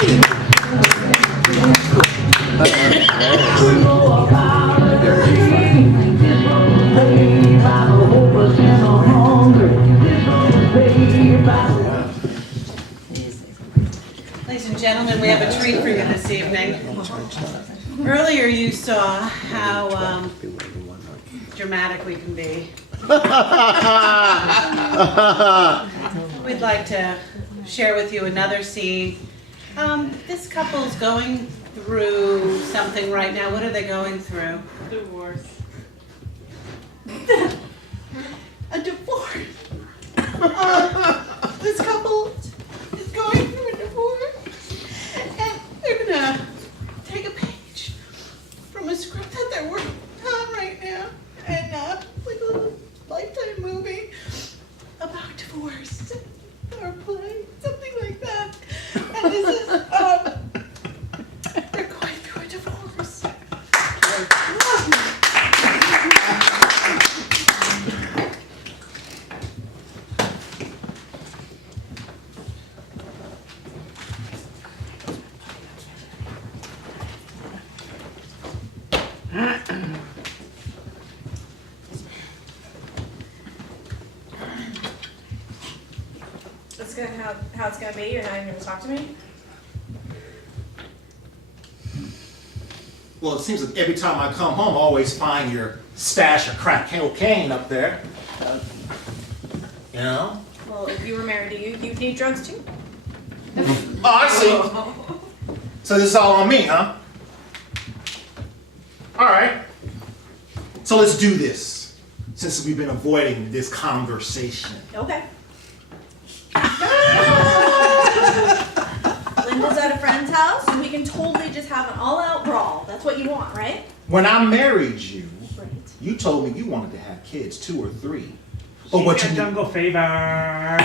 Ladies and gentlemen, we have a treat for you this evening. Earlier you saw how dramatic we can be. We'd like to share with you another scene. This couple's going through something right now. What are they going through? Divorce. A divorce. This couple is going through a divorce, and they're gonna take a page from a script that they're working on right now, and like a little Lifetime movie about divorce or play, something like that. And this is they're going through a divorce. That's how it's gonna be. You're not even gonna talk to me. Well, it seems like every time I come home, I always find your stash of crack cocaine up there. You know? Well, if you were married to you'd need drugs too. Oh, I see. So this is all on me, huh? All right. So let's do this, since we've been avoiding this conversation. Okay. Linda's at a friend's house, and we can totally just have an all-out brawl. That's what you want, right? When I married you, Right. you told me you wanted to have kids, 2 or 3. But what you jungle fever.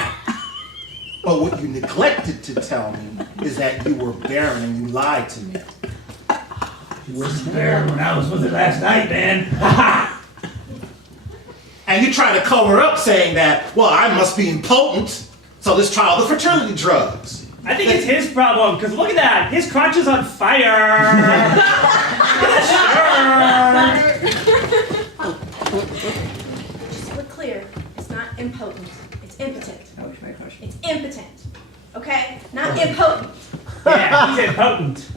But what you neglected to tell me is that you were barren and you lied to me. You wasn't there when I was with her last night, man. And you try to cover up saying that, well, I must be impotent, so let's try all the fertility drugs. I think it's his problem, because look at that. His crotch is on fire. Just so we're clear, it's not impotent. It's impotent. That was my question. It's impotent. Okay? Not impotent. Yeah, he's impotent.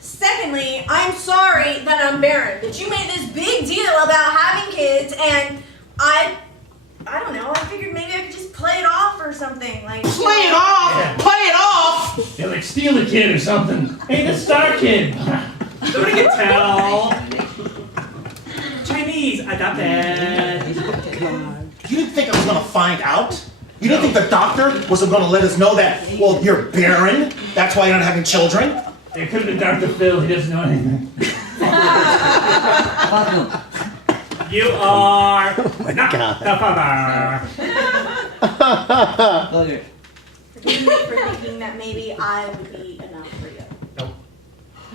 Secondly, I'm sorry that I'm barren. That you made this big deal about having kids, and I don't know. I figured maybe I could just play it off or something. Like Play it off! Yeah. Play it off! Yeah, like steal a kid or something. Hey, the star kid. Nobody can tell. Chinese, adopted. You didn't think I was gonna find out? You didn't think the doctor was gonna let us know that, well, you're barren, that's why you're not having children? It could have been Dr. Phil, he doesn't know anything. Fuck him. You are not the father. Look here. Forgive me for thinking that maybe I would be enough for you. Nope.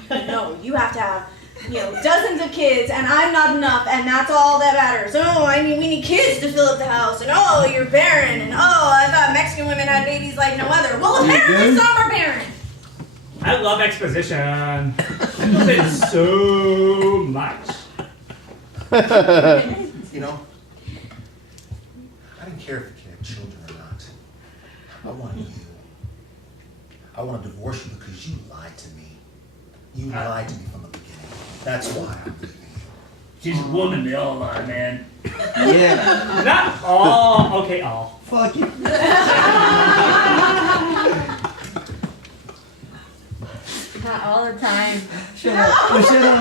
No, you have to have, dozens of kids, and I'm not enough, and that's all that matters. Oh, we need kids to fill up the house, and oh, you're barren, and oh, I thought Mexican women had babies like no other. Well, apparently some are barren. I love exposition. I love it so much. You know, I didn't care if you had children or not. I wanted you. I want to divorce you because you lied to me. You lied to me from the beginning. That's why I'm leaving you. She's a woman, they all lie, man. Yeah. Not all. Okay, all. Fuck you. Not all the time. Shut up. Oh, shut up.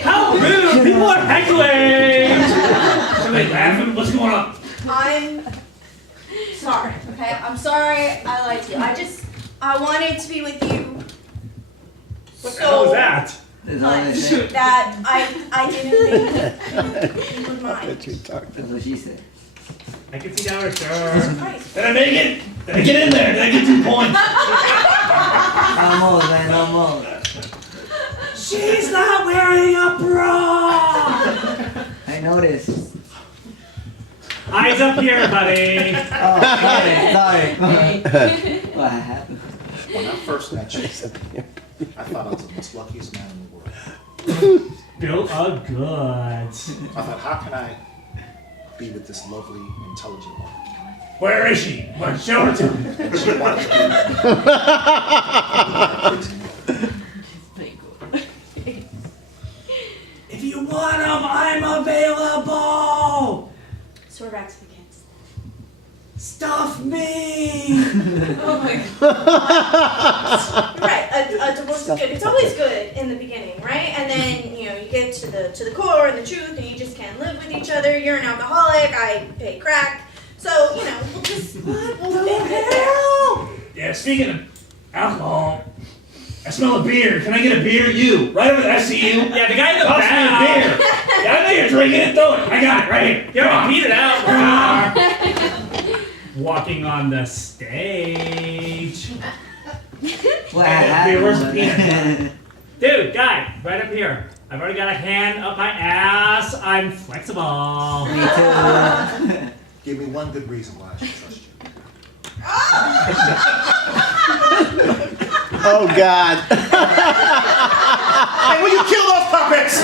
How rude! People are heckling! Somebody laughing? What's going on? I'm sorry, okay? I'm sorry I lied to you. I wanted to be with you. What the hell was that? That's all they But say. that I didn't think you would mind. That's what she said. I can see now, sure. Right. Did I make it? Did I get in there? Did I get 2 points? Almost, man, almost. She's not wearing a bra! I noticed. Eyes up here, buddy. Oh, sorry. What happened? When I first met you, I thought I was the most luckiest man in the world. Bill of goods. I thought, how can I be with this lovely, intelligent woman? Where is she? Well, show her to me. And she wanted to If you want them, I'm available. So we're back to the kids. Stuff me. Oh my god. Right, a divorce is good. It's always good in the beginning, right? And then, you get to the core and the truth, and you just can't live with each other. You're an alcoholic, I pay crack. So, we'll just we'll hell? Yeah, speaking of alcohol, I smell a beer. Can I get a beer? You, right over there. I see you. Yeah, the guy in the Toss me a back. beer. Yeah, I know you're drinking it. Throw it. I got it right here. You already beat it out. Walking on the stage. What Hey, where's the happened? Dude, guy, right up here. I've already got a hand up my ass. I'm flexible. Me too. give me one good reason why I should trust you. Oh God. Hey, will you kill those puppets?